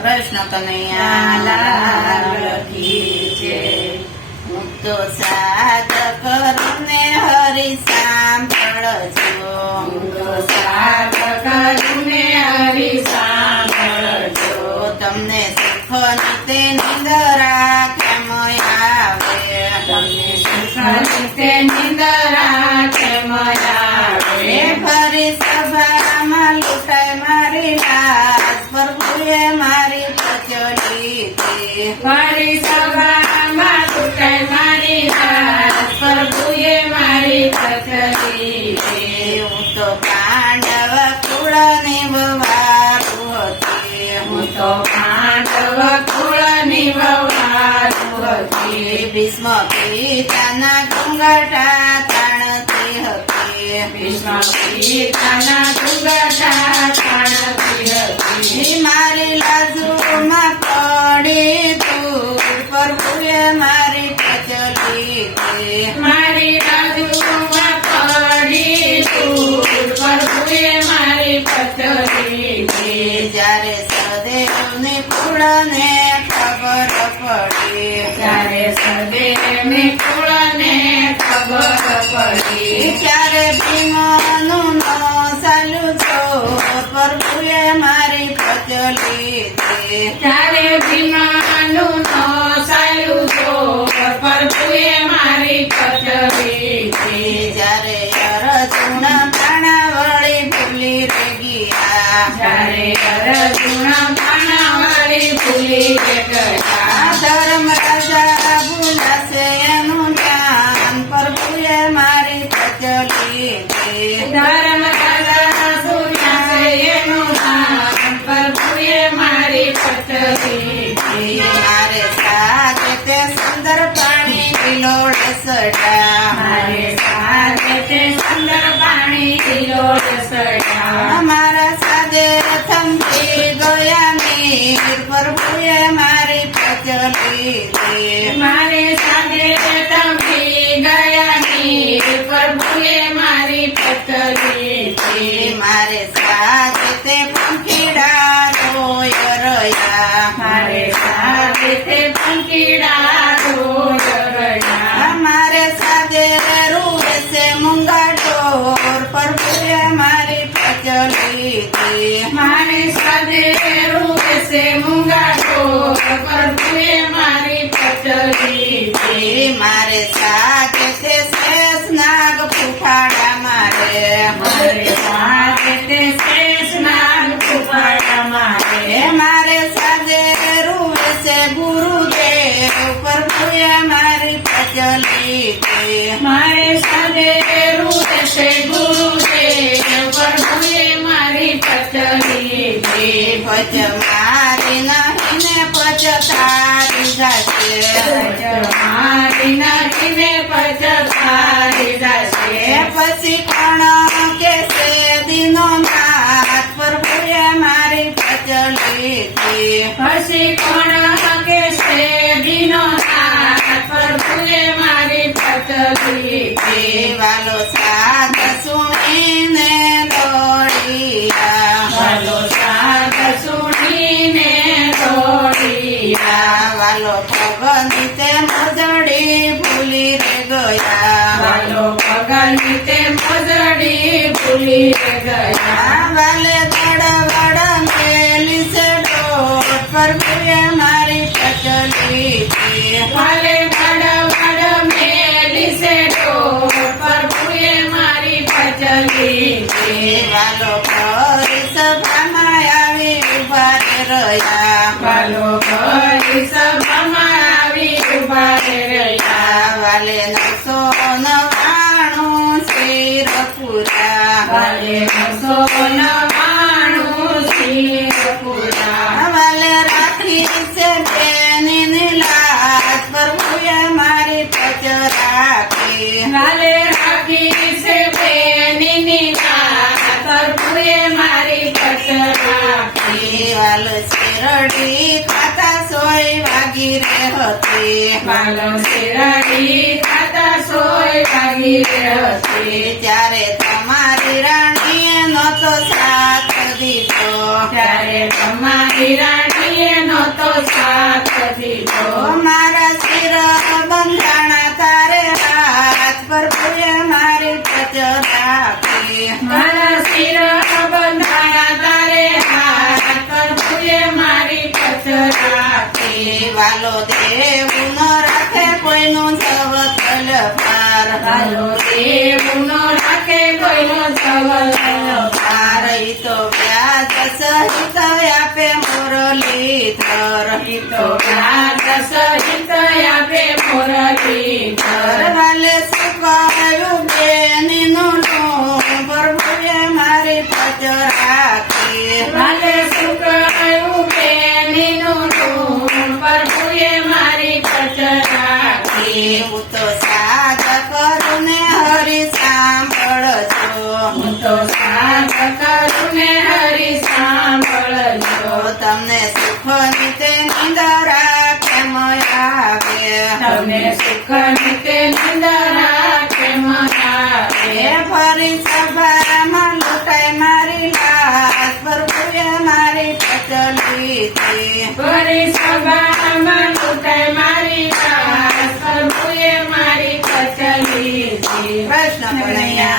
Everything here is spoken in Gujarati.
કૃષ્ણ કનૈયા લાલ કી જય. હું તો સાધક ને હરિ સાંભળજો, હું તો સાધક ને હરિ સાંભળજો. તમને સુખ નીતે નિંદરા કેમ આવે, તમને સુખ નીતે નિંદરા કેમ આવે. ફરી સભામાં લૂંટાય મારી લાજ, પ્રભુએ મારી પ્રચલી છે. મારી સભામાં તૂટાય મારી લાજ, પ્રભુએ મારી પ્રચલી છે. હું તો પાંડવ કુળની વવારું હતી, હું તો પાંડવ કુળની વહવારું હતી. ભીષ્મ પિતાના ઘૂંઘટા તાણતી હતી, ભીષ્મ પિતાના ઘૂંઘટા તાણતી હતી. મારી લાજુમાં પડી તું, પ્રભુએ મારી પ્રચલી છે. મારી બાજુમાં પડી તું, પ્રભુએ મારી પ્રચલી છે. જ્યારે સદેવની કુળને ખબર પડી, ત્યારે સદેવને કુળને ખબર પડી. ત્યારે ભીમનું ચાલ્યું છો, પ્રભુએ મારી પ્રચલી છે. ત્યારે ભીમાનું સાયું છો, પ્રભુએ મારી પ્રચલી છે. જ્યારે અર્જુન પ્રાણાવળી ભૂલી રે ગયા, જ્યારે અર્જુન પાણાવળી ભૂલી ગયા. ધર્મ રાજા ભૂલાશે એનું જ્ઞાન, પ્રભુએ મારી પ્રચલી છે. ધર્મ રાજા સુન્યા એનું નામ, પ્રભુએ મારી પ્રચલી છે. મારે સાથે તે સુંદર પાણી વિલોડે સડા, મારે સાથે તે સુંદર પાણી કિલોડ સડ્યા. મારા સાદે થંભી ગયા નીર, પ્રભુએ મારી પ્રચલી છે. મારે સાથે તંબી ગયા નીર, પ્રભુએ મારી પ્રચલી છે. મારે સાથે તે પંખીડા રોય રહ્યા, મારે સાથે તે પંખીડા રોજ રહ્યા. મારે સાદે રૂવે છે મૂંગા ઢોર, પ્રભુએ મારી પ્રચલી છે. મારે સાથે રૂપે મૂંગા ઢોર, પ્રભુએ મારી પ્રચલી છે. મારે સાથે તે શેષ નાગ ફૂફાડા મારે, મારે સાથે તે શેષ નાગ ફૂફાડા મારે. મારે સાદે રૂવે છે ગુરુદેવ, પ્રભુએ મારી પ્રચલી છે. મારે સાથે રૂપે ગુરુદેવ, પ્રભુએ મારી પ્રચલી છે. પચ મારી નહીં ને પચ તારી જશે, મારી નાખીને પચકારી જશે. પછી કોણ કેસે દીનો નાથ, પ્રભુએ મારી પ્રચલી છે. પછી કોણ કેશે દીનો નાથ, પ્રભુએ મારી પ્રચલી છે. વાલો સાથ સુણીને દોડિયા, વાલો સાથ સુણીને દોડિયા. વાલો ભગવતી તે મજડી ભૂલી રે ગયા, વાલો પગની તે મજડી ભૂલી ગયા. વાલે દડવડ મેલી છે ડોટ, પ્રભુએ મારી પ્રચલી છે. વાલે વડ મેલી છે ડોર, પ્રભુએ મારી પ્રચલી છે. વાલો ફરી સભામાં આવી ઉભા રે રહ્યા, વાલો ભરી સભામાં આવી ઉભા રહ્યા. વાલે 999 શિરપુરા, વાલે 999 શિરપુરા. વાલે રાખી છે બેની લાજ, પ્રભુએ મારી પ્રચ રાખી. વાલે રાખી છે બેનીની લાજ, પ્રભુએ મારી પ્રચ રાખી. વાલો શેરડી ખાતા સોય વાગી રે હતી, વાલો શેરડી ખાતા સોય વાગી હતી. ત્યારે તમારી રાણીએ નતો સાથ દીધો, ત્યારે તમારી રાણીએ રાખે. વાલો દેવું ન રાખે કોઈનું સવતલ પાર વાલો દેવું ન રાખે કોઈનો સવલ પાર ઈ તો વ્યાજ સહિત આપે મુરલીધર તો વ્યાજ સહિત આપે મુરલીધર. વાલે સુકાયું બેનીનું પ્રભુએ મારી પજ રાખી વાલે સુકાયું બેનીનું ઋણ પ્રભુએ મારી પચ રાખી. હું તો સાદ કરું ને હરી સાંભળજો હું તો સાથ કરું ને હરિ સાંભળજો. તમને સુખની તે નિંદરા કેમ આવે તમને સુખ નીતે નિંદરા કેમ આવે. એ ફરી સભામાં લૂંટાઈ મારી લાશ પ્રભુએ મારી પચલી ફરી સભામાં લૂંટાઈ મારી લાશ પ્રભુએ મારી પચ લીધી. કૃષ્ણ કનૈયા